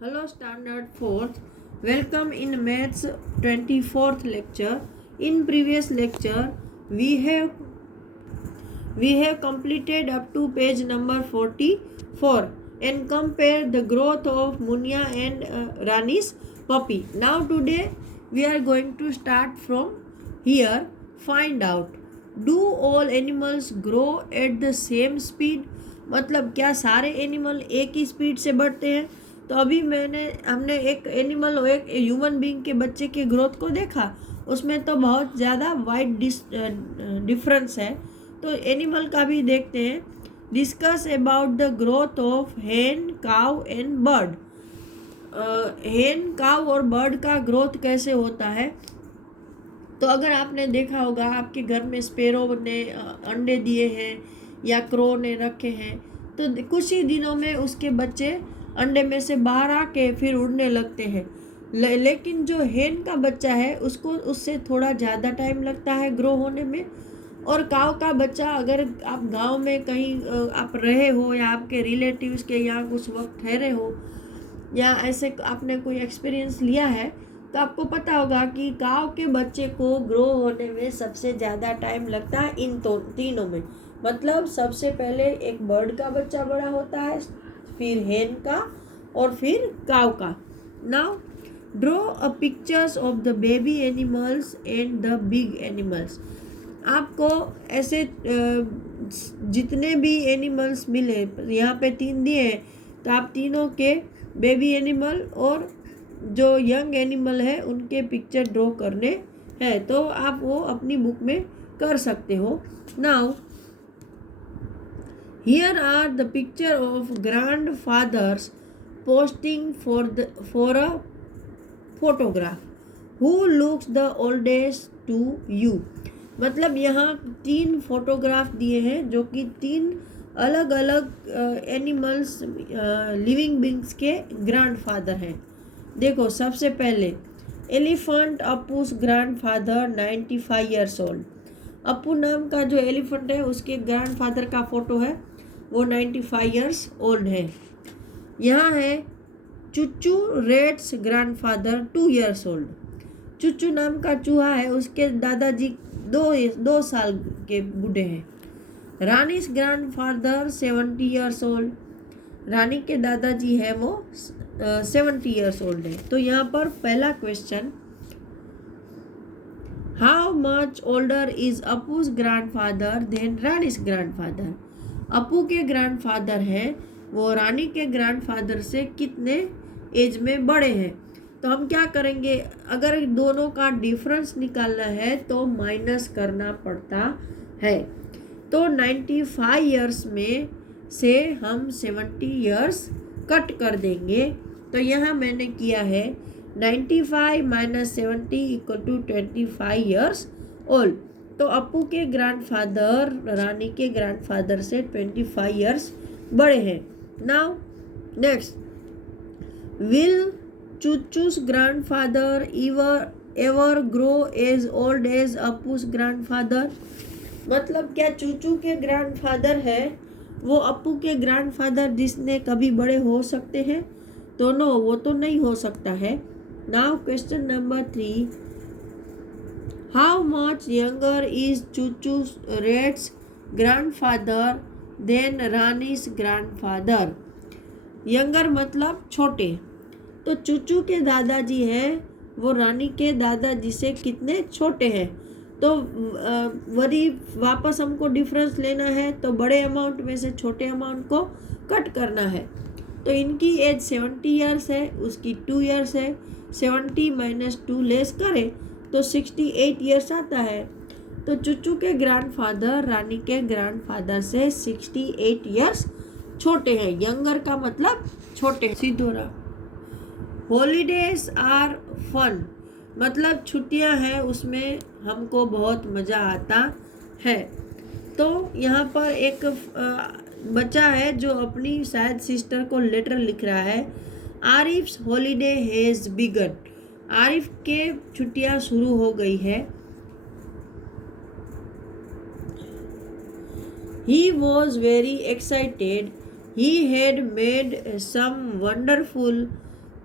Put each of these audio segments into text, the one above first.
Hello Standard 4th. Welcome in Maths 24th lecture. In previous lecture we have completed up to page number 44 and compare the growth of Munya and Rani's puppy. Now today we are going to start from here. Find out, do all animals grow at the same speed? मतलब क्या सारे animal एक ही speed से बढ़ते हैं? तो अभी हमने एक एनिमल और एक ह्यूमन बीइंग के बच्चे के ग्रोथ को देखा, उसमें तो बहुत ज़्यादा वाइड डिफरेंस है। तो एनिमल का भी देखते हैं। Discuss about the growth of हेन, काउ एंड बर्ड। हेन, काउ और बर्ड का ग्रोथ कैसे होता है? तो अगर आपने देखा होगा आपके घर में स्पेरो ने अंडे दिए हैं या क्रो ने रखे हैं, तो कुछ ही दिनों में उसके बच्चे अंडे में से बाहर आके फिर उड़ने लगते हैं। लेकिन जो हेन का बच्चा है उसको उससे थोड़ा ज़्यादा टाइम लगता है ग्रो होने में। और काव का बच्चा, अगर आप गांव में कहीं आप रहे हो या आपके रिलेटिव्स के यहाँ कुछ वक्त ठहरे हो या ऐसे आपने कोई एक्सपीरियंस लिया है, तो आपको पता होगा कि काव के बच्चे को ग्रो होने में सबसे ज़्यादा टाइम लगता है इन तीनों में। मतलब सबसे पहले एक बर्ड का बच्चा बड़ा होता है, फिर हेन का और फिर काव का। Now draw a pictures of the baby animals and the big animals. आपको ऐसे जितने भी एनिमल्स मिले, यहाँ पे 3 दिए हैं, तो आप तीनों के बेबी एनिमल और जो यंग एनिमल है उनके पिक्चर ड्रॉ करने हैं। तो आप वो अपनी बुक में कर सकते हो। Now here are the picture of grandfathers posting for a photograph. Who looks the oldest to you? मतलब यहाँ 3 फोटोग्राफ दिए हैं जो कि 3 अलग अलग एनिमल्स, लिविंग बींग्स के ग्रैंडफादर हैं। देखो, सबसे पहले elephant Apu's grandfather 95 years old. अपू नाम का जो एलिफेंट है उसके ग्रैंडफादर का फोटो है, वो 95 ईयर्स ओल्ड है। यहाँ है चुच्चू रेट्स ग्रैंडफादर 2 ईयर्स ओल्ड। चुच्चू नाम का चूहा है, उसके दादाजी 2 साल के बूढ़े हैं। Rani's grandfather 70 years old. रानी के दादाजी है वो 70 ईयर्स ओल्ड है। तो यहाँ पर पहला question, how much older is Apu's grandfather than Rani's grandfather? Apu के ग्रैंडफादर हैं वो रानी के ग्रैंडफादर से कितने एज में बड़े हैं? तो हम क्या करेंगे, अगर दोनों का डिफरेंस निकालना है तो माइनस करना पड़ता है। तो 95 ईयर्स में से हम 70 ईयर्स कट कर देंगे। तो यहाँ मैंने किया है 95 minus 70 equal to 25 years old. तो अपू के ग्रैंडफादर रानी के ग्रैंडफादर से 25 ईयर्स बड़े हैं। Now next, will Chuchu's grandfather ever grow as old as Apu's grandfather? मतलब क्या चूचू के ग्रैंडफादर है वो अपू के ग्रैंडफादर जिसने कभी बड़े हो सकते हैं? तो नो, वो तो नहीं हो सकता है। Now question number 3, how much younger is Chuchu rates grandfather than Rani's grandfather? Younger मतलब छोटे। तो चूचू के दादाजी हैं वो रानी के दादाजी से कितने छोटे हैं? तो वही वापस हमको डिफरेंस लेना है, तो बड़े अमाउंट में से छोटे अमाउंट को कट करना है। तो इनकी एज 70 ईयर्स है, उसकी 2 ईयर्स है। 70 माइनस 2 लेस करें तो 68 ईयर्स आता है। तो चुच्चू के ग्रैंडफादर रानी के ग्रैंडफादर से 68 ईयर्स छोटे हैं। यंगर का मतलब छोटे। सिद्धोरा, हॉलीडेज आर फन, मतलब छुट्टियां हैं उसमें हमको बहुत मज़ा आता है। तो यहाँ पर एक बच्चा है जो अपनी शायद सिस्टर को लेटर लिख रहा है। आरिफ्स हॉलीडे हैज़ बिगन। आरिफ के छुट्टियां शुरू हो गई है। He was very excited. He had made some wonderful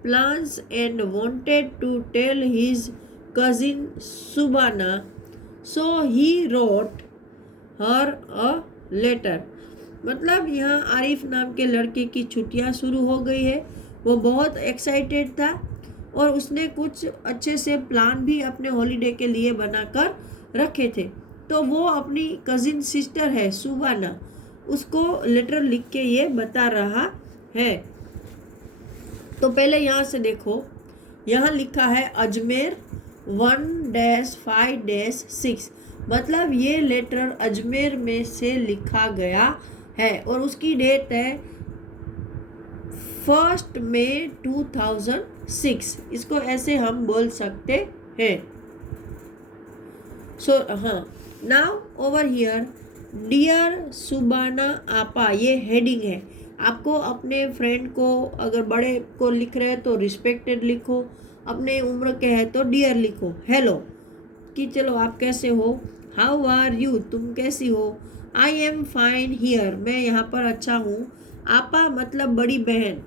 plans and wanted to tell his cousin Subhana, so he wrote her a letter. मतलब यहाँ आरिफ नाम के लड़के की छुट्टियाँ शुरू हो गई है। वो बहुत एक्साइटेड था और उसने कुछ अच्छे से प्लान भी अपने हॉलीडे के लिए बनाकर रखे थे। तो वो अपनी कजिन सिस्टर है सुबाना, उसको लेटर लिख के ये बता रहा है। तो पहले यहाँ से देखो, यहाँ लिखा है अजमेर 1-5-6, मतलब ये लेटर अजमेर में से लिखा गया है और उसकी डेट है 1 मई 2006। इसको ऐसे हम बोल सकते हैं। सो हाँ, नाउ ओवर हियर डियर सुबाना आपा, ये हेडिंग है। आपको अपने फ्रेंड को, अगर बड़े को लिख रहे हैं तो रिस्पेक्टेड लिखो, अपने उम्र के हैं तो डियर लिखो। हेलो कि चलो आप कैसे हो, हाउ आर यू, तुम कैसी हो, आई एम फाइन हियर, मैं यहाँ पर अच्छा हूँ, आपा मतलब बड़ी बहन,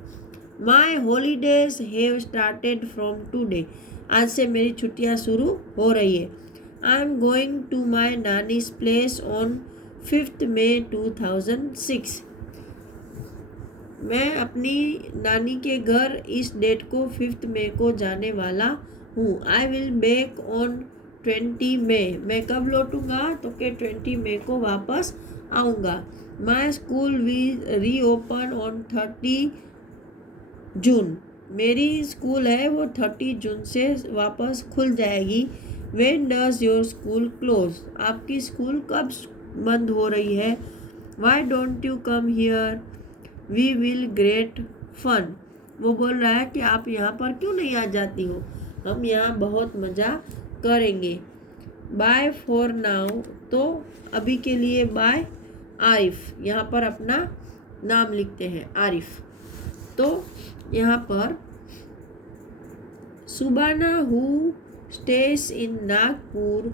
my holidays have started from today, आज से मेरी छुट्टियाँ शुरू हो रही है, I am going to my nani's place on 5 May 2006, मैं अपनी नानी के घर इस डेट को 5 मई को जाने वाला हूँ, आई विल बैक ऑन 20 मई, मैं कब लौटूंगा तो के 20 मई को वापस आऊँगा, my school will reopen on 30 जून, मेरी स्कूल है वो 30 जून से वापस खुल जाएगी, when does your school close, आपकी स्कूल कब बंद हो रही है, why don't you come here, we will great fun, वो बोल रहा है कि आप यहाँ पर क्यों नहीं आ जाती हो, हम यहाँ बहुत मज़ा करेंगे, बाय फॉर नाउ, तो अभी के लिए बाय आरिफ, यहाँ पर अपना नाम लिखते हैं आरिफ। तो यहाँ पर Subana who stays in Nagpur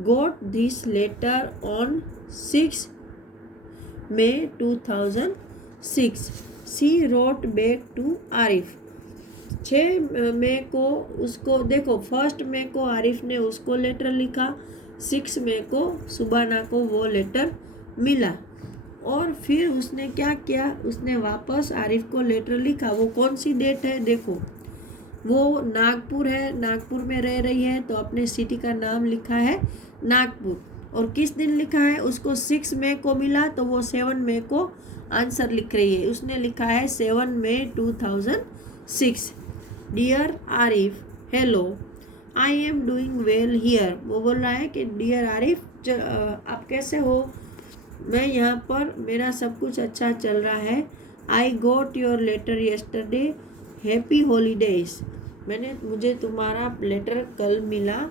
got this letter on 6 May 2006, she wrote back to Arif, 6 मई को उसको, देखो 1 मई को आरिफ ने उसको लेटर लिखा, 6 मई को सुबाना को वो लेटर मिला और फिर उसने क्या किया, उसने वापस आरिफ को लेटर लिखा। वो कौन सी डेट है देखो, वो नागपुर है, नागपुर में रह रही है तो अपने सिटी का नाम लिखा है नागपुर, और किस दिन लिखा है, उसको 6 मई को मिला तो वो 7 मई को आंसर लिख रही है, उसने लिखा है 7 मई 2006, dear Arif hello I am doing well here, वो बोल रहा है कि डियर आरिफ आप कैसे हो, मैं यहाँ पर, मेरा सब कुछ अच्छा चल रहा है, I got your letter yesterday, happy holidays, मुझे तुम्हारा लेटर कल मिला,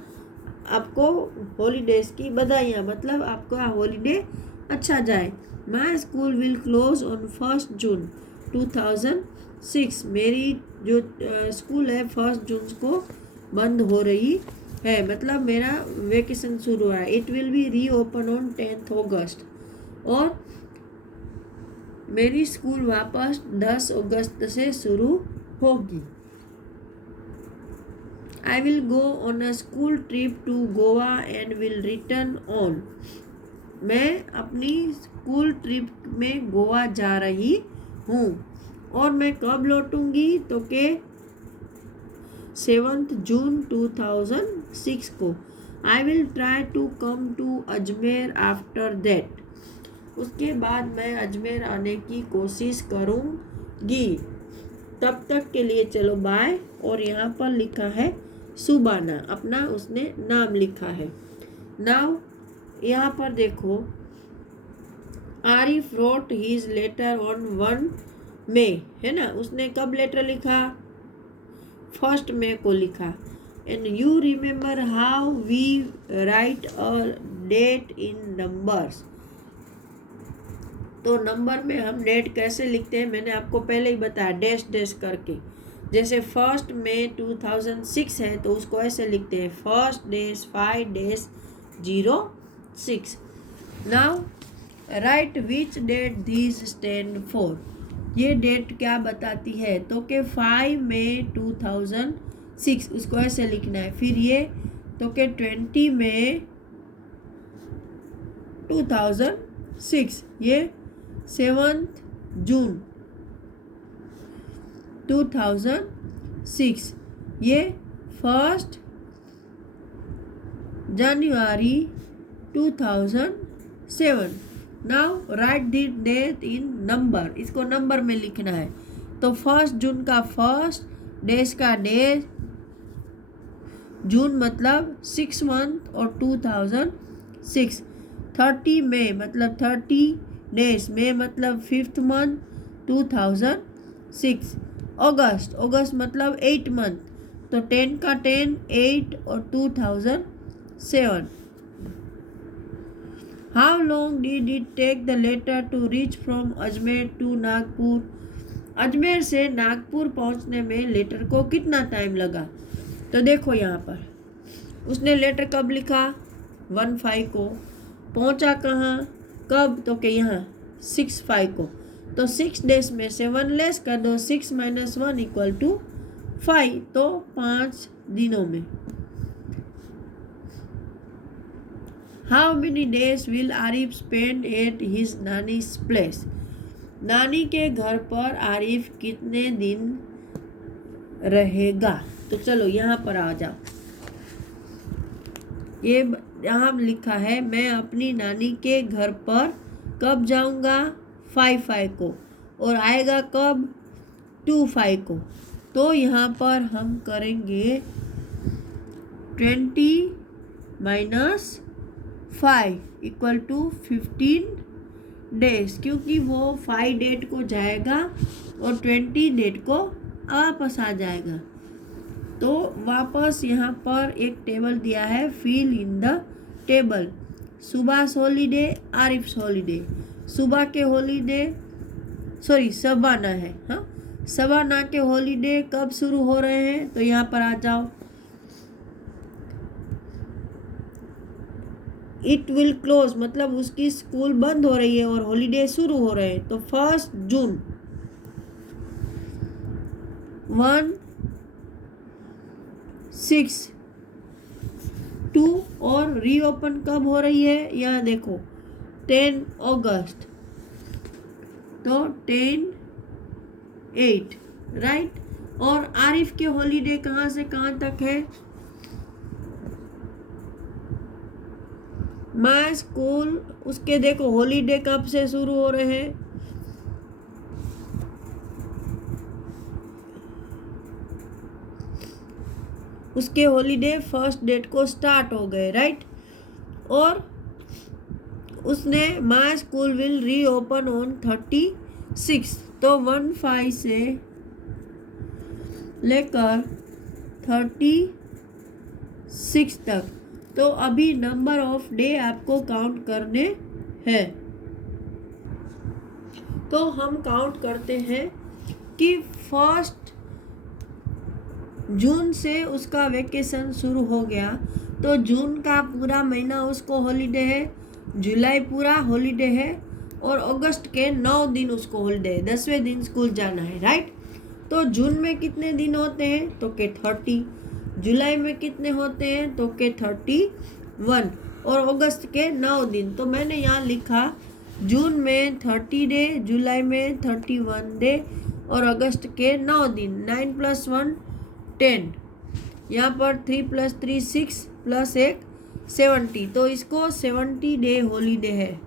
आपको हॉलीडेज की बधाइयाँ, मतलब आपका हॉलीडे अच्छा जाए, my school will close on 1 जून 2006, मेरी जो स्कूल है 1 जून को बंद हो रही है, मतलब मेरा वेकेशन शुरू हुआ है, it will be reopen on 10 August, और मेरी स्कूल वापस 10 अगस्त से शुरू होगी, I will go on a school trip to Goa and will return on, मैं अपनी स्कूल ट्रिप में गोवा जा रही हूँ और मैं कब लौटूंगी तो के 7 जून 2006 को, I will try to come to Ajmer after that, उसके बाद मैं अजमेर आने की कोशिश करूँगी, तब तक के लिए चलो बाय, और यहाँ पर लिखा है सुबाना, अपना उसने नाम लिखा है। नाउ यहाँ पर देखो, Arif road his later on 1 मई, है ना, उसने कब लेटर लिखा, 1 मई को लिखा, and you remember how we write a date in numbers, तो नंबर में हम डेट कैसे लिखते हैं, मैंने आपको पहले ही बताया, डैश डैश करके, जैसे 1 मई 2006 है तो उसको ऐसे लिखते हैं 1-5-06। Now write which date these stand for, ये डेट क्या बताती है, तो के 5 मई 2006, उसको ऐसे लिखना है। फिर ये तो के 20 मई 2006, ये 7 जून 2006, ये 1 जनवरी 2007। Now write the date in number, इसको नंबर में लिखना है। तो 1 जून का 1, डेज का डेज, जून मतलब 6 मंथ और 2006। 30 मई मतलब 30 डेज, मई मतलब 5th मंथ 2006। अगस्त मतलब 8 मंथ, तो 10 का 10, 8 और 2007। How long did it take the letter to reach from Ajmer to Nagpur? Ajmer से नागपुर पहुंचने में लेटर को कितना टाइम लगा? तो देखो यहाँ पर उसने लेटर कब लिखा, 15 को। पहुंचा कहाँ, कब, तो के यहाँ 65 को। तो 6 डेज में से 1 लेस कर दो, 6 - 1 = 5, तो 5 दिनों में। How many days will Arif spend at his नानी's place? नानी के घर पर आरिफ कितने दिन रहेगा? तो चलो यहाँ पर आ जाओ। ये यहाँ लिखा है, मैं अपनी नानी के घर पर कब जाऊँगा, 5 को, और आएगा कब, 2 को। तो यहाँ पर हम करेंगे 20 - 5 = 15 डेज, क्योंकि वो 5 डेट को जाएगा और 20 डेट को वापस आ जाएगा। तो वापस यहाँ पर एक टेबल दिया है, फिल इन द टेबल। सुबह हॉलीडे, आरिफ्स हॉलीडे। सुबह के हॉलीडे, शबाना है, हाँ, शबाना के हॉलीडे कब शुरू हो रहे हैं, तो यहाँ पर आ जाओ। इट विल क्लोज मतलब उसकी स्कूल बंद हो रही है और हॉलीडे शुरू हो रहे हैं, तो 1 जून। 1, 6, 2 और रीओपन कब हो रही है, यहाँ देखो 10 अगस्त, तो 10, 8, राइट। और आरिफ के हॉलीडे कहाँ से कहाँ तक है, माय स्कूल, उसके देखो हॉलीडे कब से शुरू हो रहे हैं, उसके हॉलीडे 1 डेट को स्टार्ट हो गए, राइट। और उसने my school will reopen on 36, तो 15 से लेकर 36 तक। तो अभी नंबर ऑफ डे आपको काउंट करने हैं। तो हम काउंट करते हैं कि 1 जून से उसका वेकेशन शुरू हो गया, तो जून का पूरा महीना उसको हॉलीडे है, जुलाई पूरा हॉलीडे है, और अगस्त के 9 दिन उसको हॉलीडे है, 10वें दिन स्कूल जाना है, राइट। तो जून में कितने दिन होते हैं, तो के 30, जुलाई में कितने होते हैं, तो के 31, और अगस्त के 9 दिन। तो मैंने यहाँ लिखा जून में 30 डे, जुलाई में 31 डे, और अगस्त के 9 दिन। 9 + 1 10, यहाँ पर 3 + 3 6 + 1 70, तो इसको 70 डे हॉलीडे है।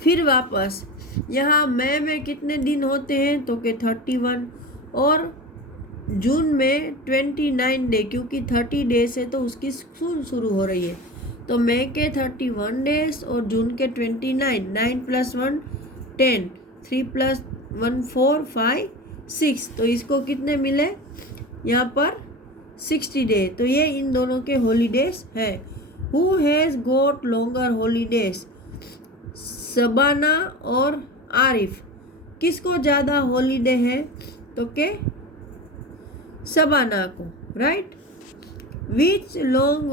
फिर वापस यहाँ मई में कितने दिन होते हैं, तो के 31, और जून में 29 डे, क्योंकि 30 डे से तो उसकी स्कूल शुरू हो रही है, तो मई के 31 डेज और जून के 29। 9 + 1 10, 3 + 1 4 5 6, तो इसको कितने मिले, यहाँ पर 60 डे। तो ये इन दोनों के हॉलीडेज है। Who has got longer holidays, Shabana और आरिफ। किसको ज़्यादा हॉलीडे है, तो के शबाना को, right. Which long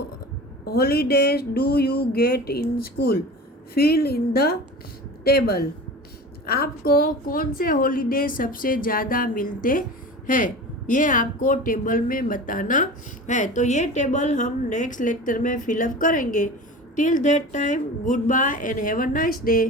holidays do you get in school, fill in the table. आपको कौन से हॉलीडे सबसे ज़्यादा मिलते हैं, ये आपको टेबल में बताना है। तो ये टेबल हम नेक्स्ट लेक्चर में फिलअप करेंगे। Till that time, goodbye and have a nice day.